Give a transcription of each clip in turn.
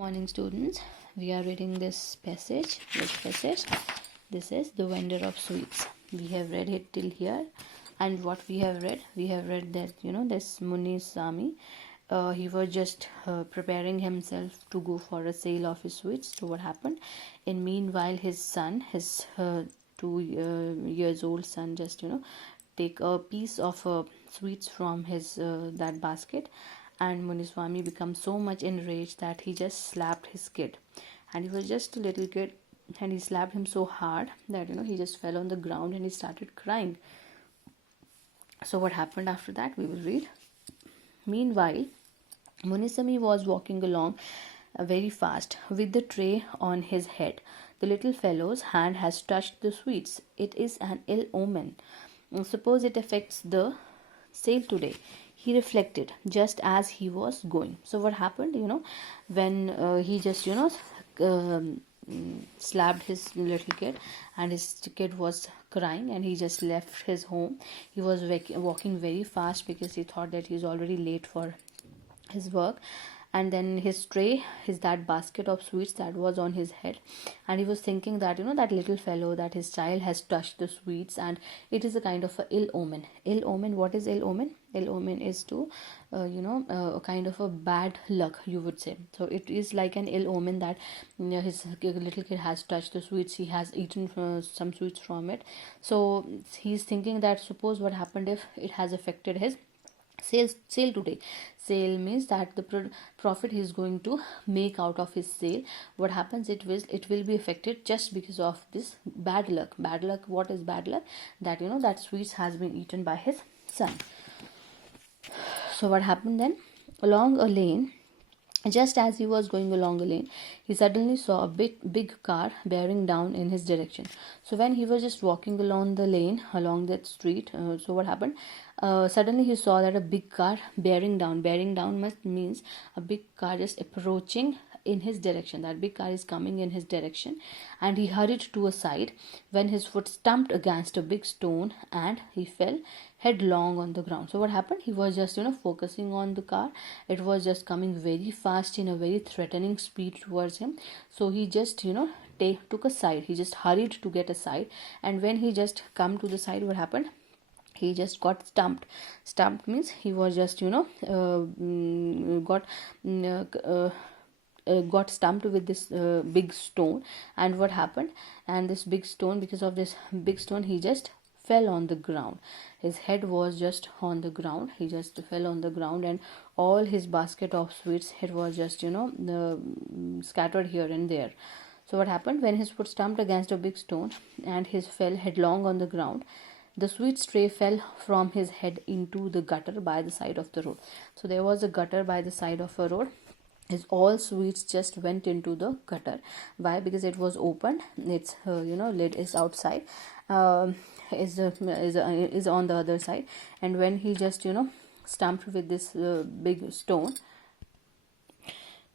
Morning, students. We are reading this passage. Which passage? This is The Vendor of Sweets. We have read it till here, and what we have read that this Muni Sami, he was just preparing himself to go for a sale of his sweets. So what happened? In meanwhile, his son, his 2 years old son, just take a piece of sweets from his that basket, and Muniswami becomes so much enraged that he just slapped his kid, and he was just a little kid, and he slapped him so hard that he just fell on the ground and he started crying. So what happened after that, we will read. Meanwhile, Munisami was walking along very fast with the tray on his head. The little fellow's hand has touched the sweets. It is an ill omen. Suppose it affects the sale today, he reflected just as he was going. So what happened, when he just slapped his little kid, and his kid was crying, and he just left his home. He was walking very fast because he thought that he's already late for his work. And then his tray, that basket of sweets that was on his head, and he was thinking that that little fellow, that his child has touched the sweets, and it is a kind of a ill omen. Ill omen, what is ill omen? Ill omen is to a kind of a bad luck, you would say. So it is like an ill omen that his little kid has touched the sweets, he has eaten some sweets from it. So he's thinking that suppose what happened if it has affected his sale today. Sale means that the profit he is going to make out of his sale, what happens, it will be affected just because of this bad luck. Bad luck, what is bad luck? That that sweets has been eaten by his son. So what happened then? Along a lane, just as he was going along a lane, he suddenly saw a big car bearing down in his direction. So when he was just walking along the lane, along that street, so what happened? Suddenly he saw that a big car bearing down means a big car just approaching in his direction. That big car is coming in his direction, and he hurried to a side when his foot stumped against a big stone and he fell headlong on the ground. So what happened? He was just focusing on the car. It was just coming very fast in a very threatening speed towards him. So he just took a side. He just hurried to get a side, and when he just come to the side, what happened? He just got stumped. Stumped means he was just got stumped with this big stone. And what happened? And this big stone, because of this big stone, he just fell on the ground. His head was just on the ground. He just fell on the ground, and all his basket of sweets, it was just scattered here and there. So what happened? When his foot stumped against a big stone and he fell headlong on the ground, the sweet tray fell from his head into the gutter by the side of the road. So there was a gutter by the side of a road. His all sweets just went into the gutter. Why? Because it was open. Its lid is outside, is on the other side. And when he just stumped with this big stone,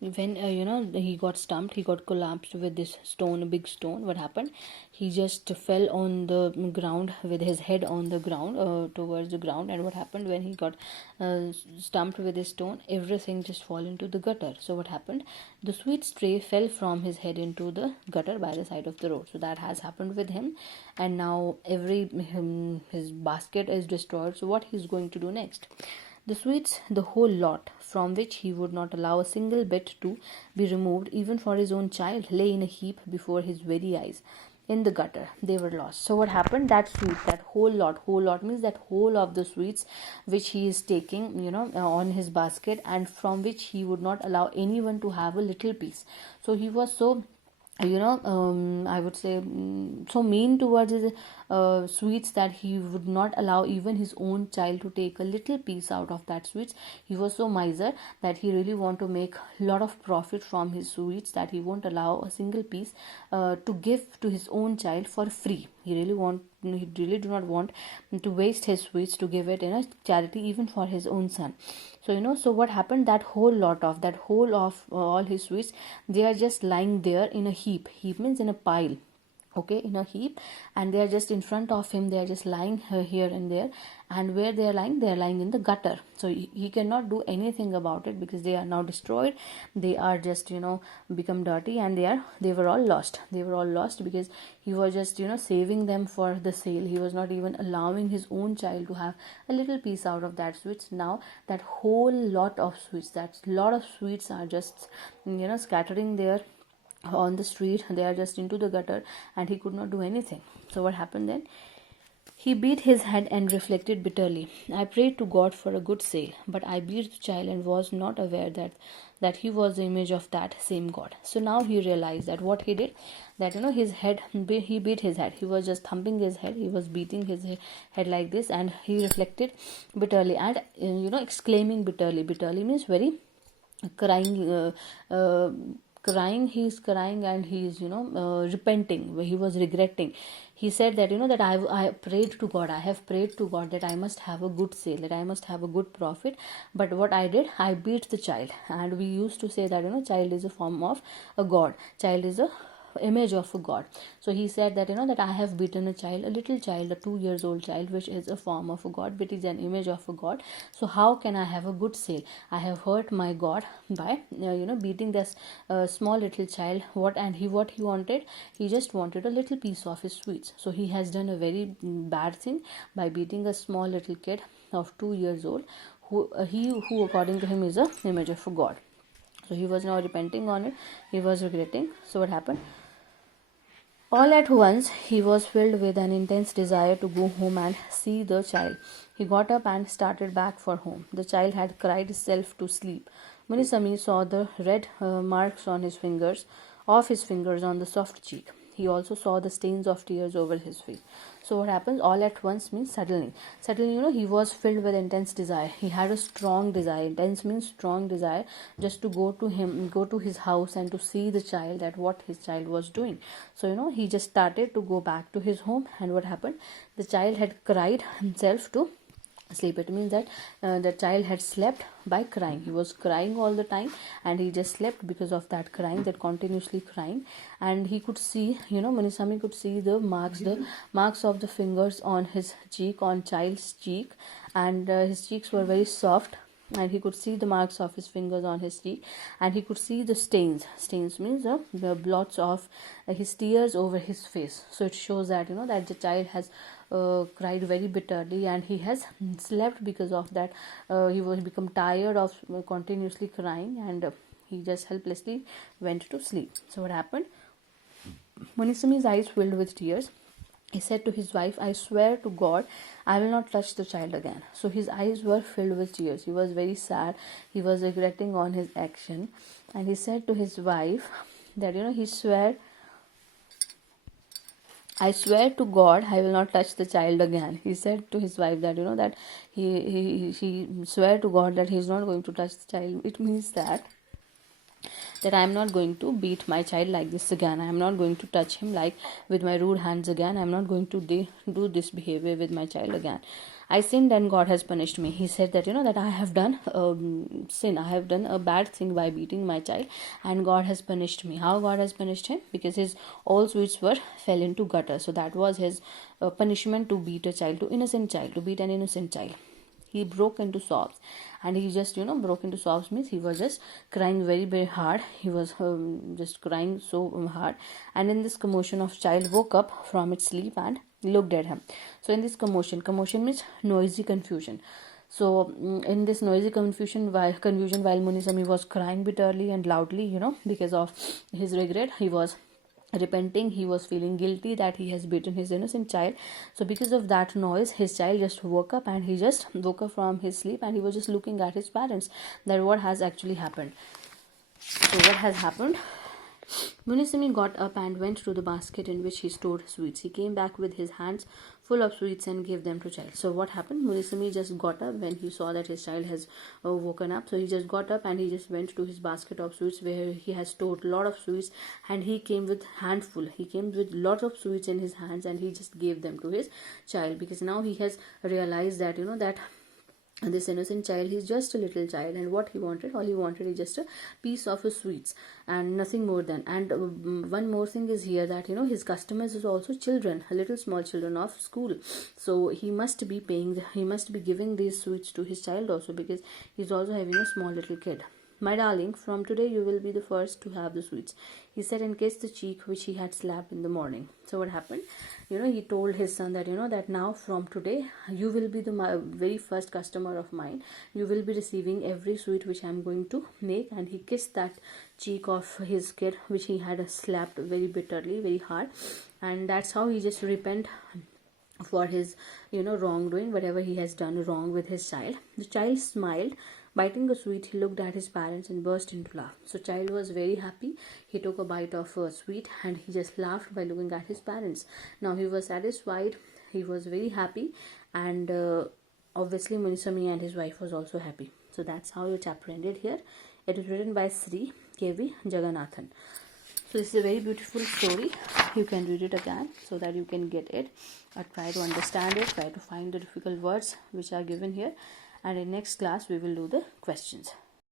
when he got stumped, he got collapsed with this stone, a big stone. What happened? He just fell on the ground with his head on the ground, towards the ground. And what happened? When he got stumped with this stone, everything just fall into the gutter. So what happened? The sweet tray fell from his head into the gutter by the side of the road. So that has happened with him, and now his basket is destroyed. So what he's going to do next? The sweets, the whole lot, from which he would not allow a single bit to be removed, even for his own child, lay in a heap before his very eyes. In the gutter, they were lost. So what happened? That sweet, that whole lot means that whole of the sweets which he is taking, on his basket, and from which he would not allow anyone to have a little piece. So he was so I would say so mean towards his sweets that he would not allow even his own child to take a little piece out of that sweets. He was so miser that he really want to make a lot of profit from his sweets, that he won't allow a single piece to give to his own child for free. He really do not want to waste his sweets to give it in a charity, even for his own son. So so what happened? That whole of all his sweets, they are just lying there in a heap. Heap means in a pile. okay, in a heap, and they are just in front of him. They are just lying here and there, and where they are lying in the gutter. So he cannot do anything about it because they are now destroyed. They are just, become dirty, and they were all lost. They were all lost because he was just, saving them for the sale. He was not even allowing his own child to have a little piece out of that sweets. Now that whole lot of sweets, that lot of sweets are just, scattering there on the street. They are just into the gutter, and he could not do anything. So what happened then? He beat his head and reflected bitterly. I prayed to God for a good sale, but I beat the child and was not aware that he was the image of that same God. So now he realized that what he did, that his head, he beat his head. He was just thumping his head. He was beating his head like this, and he reflected bitterly and exclaiming bitterly. Bitterly means very crying. Crying, he is crying, and he is repenting. He was regretting. He said that that I prayed to God. I have prayed to God that I must have a good sale, that I must have a good profit. But what I did, I beat the child. And we used to say that child is a form of a God. Child is a image of a God. So he said that that I have beaten a child, a little child, a 2 years old child, which is a form of a God, which is an image of a God. So how can I have a good sale? I have hurt my God by beating this small little child. What he wanted, he just wanted a little piece of his sweets. So he has done a very bad thing by beating a small little kid of 2 years old, who according to him is a image of a God. So he was now repenting on it. He was regretting. So what happened? All at once, he was filled with an intense desire to go home and see the child. He got up and started back for home. The child had cried itself to sleep. Munisami saw the red marks on his fingers, on the soft cheek. He also saw the stains of tears over his face. So what happens? All at once means suddenly. Suddenly, he was filled with intense desire. He had a strong desire. Intense means strong desire, just to go to his house and to see the child, that what his child was doing. So, he just started to go back to his home. And what happened? The child had cried himself to sleep. It means that the child had slept by crying. He was crying all the time, and he just slept because of that crying, that continuously crying. And he could see, Munisami could see the marks of the fingers on his cheek, on child's cheek, and his cheeks were very soft, and he could see the marks of his fingers on his cheek, and he could see the stains means the blots of his tears over his face. So it shows that that the child has cried very bitterly, and he has slept because of that. He was become tired of continuously crying, and he just helplessly went to sleep. So what happened? Munisami's eyes filled with tears. He said to his wife, I swear to God, I will not touch the child again. So his eyes were filled with tears. He was very sad. He was regretting on his action. And he said to his wife that, I swear to God, I will not touch the child again. He said to his wife that, that he swear to God that he is not going to touch the child. It means that I am not going to beat my child like this again. I am not going to touch him like with my rude hands again. I am not going to do this behavior with my child again. I sinned and God has punished me. He said that that I have done sin. I have done a bad thing by beating my child, and God has punished me. How God has punished him? Because his all sweets fell into gutter. So that was his punishment, to beat a child, to beat an innocent child. He broke into sobs, and he just broke into sobs means he was just crying very, very hard. He was just crying so hard, and in this commotion, of child woke up from its sleep and looked at him. So in this commotion means noisy confusion. So in this noisy confusion while Munisami was crying bitterly and loudly, because of his regret, he was repenting. He was feeling guilty that he has beaten his innocent child. So because of that noise, his child just woke up, and he just woke up from his sleep, and he was just looking at his parents, that what has actually happened. So what has happened? Munisami got up and went to the basket in which he stored sweets. He came back with his hands full of sweets and gave them to child. So what happened? Munisami just got up when he saw that his child has woken up. So he just got up and he just went to his basket of sweets where he has stored a lot of sweets, and he came with handful. He came with lots of sweets in his hands, and he just gave them to his child, because now he has realized that that And this innocent child, he's just a little child, and what he wanted, all he wanted is just a piece of his sweets and nothing more than. And one more thing is here, that his customers is also children, little small children of school. So he must be he must be giving these sweets to his child also, because he's also having a small little kid. "My darling, from today you will be the first to have the sweets," he said, and kissed the cheek which he had slapped in the morning. So what happened? He told his son that, that now from today you will be the very first customer of mine. You will be receiving every sweet which I am going to make. And he kissed that cheek of his kid, which he had slapped very bitterly, very hard. And that's how he just repent for his wrongdoing, whatever he has done wrong with his child. The child smiled. Biting a sweet, he looked at his parents and burst into laugh. So child was very happy. He took a bite of a sweet and he just laughed by looking at his parents. Now he was satisfied. He was very happy, and obviously Munisami and his wife was also happy. So that's how your chapter ended here. It is written by Sri K.V. Jagannathan. So this is a very beautiful story. You can read it again so that you can get it, or try to understand it, try to find the difficult words which are given here. And in next class we will do the questions.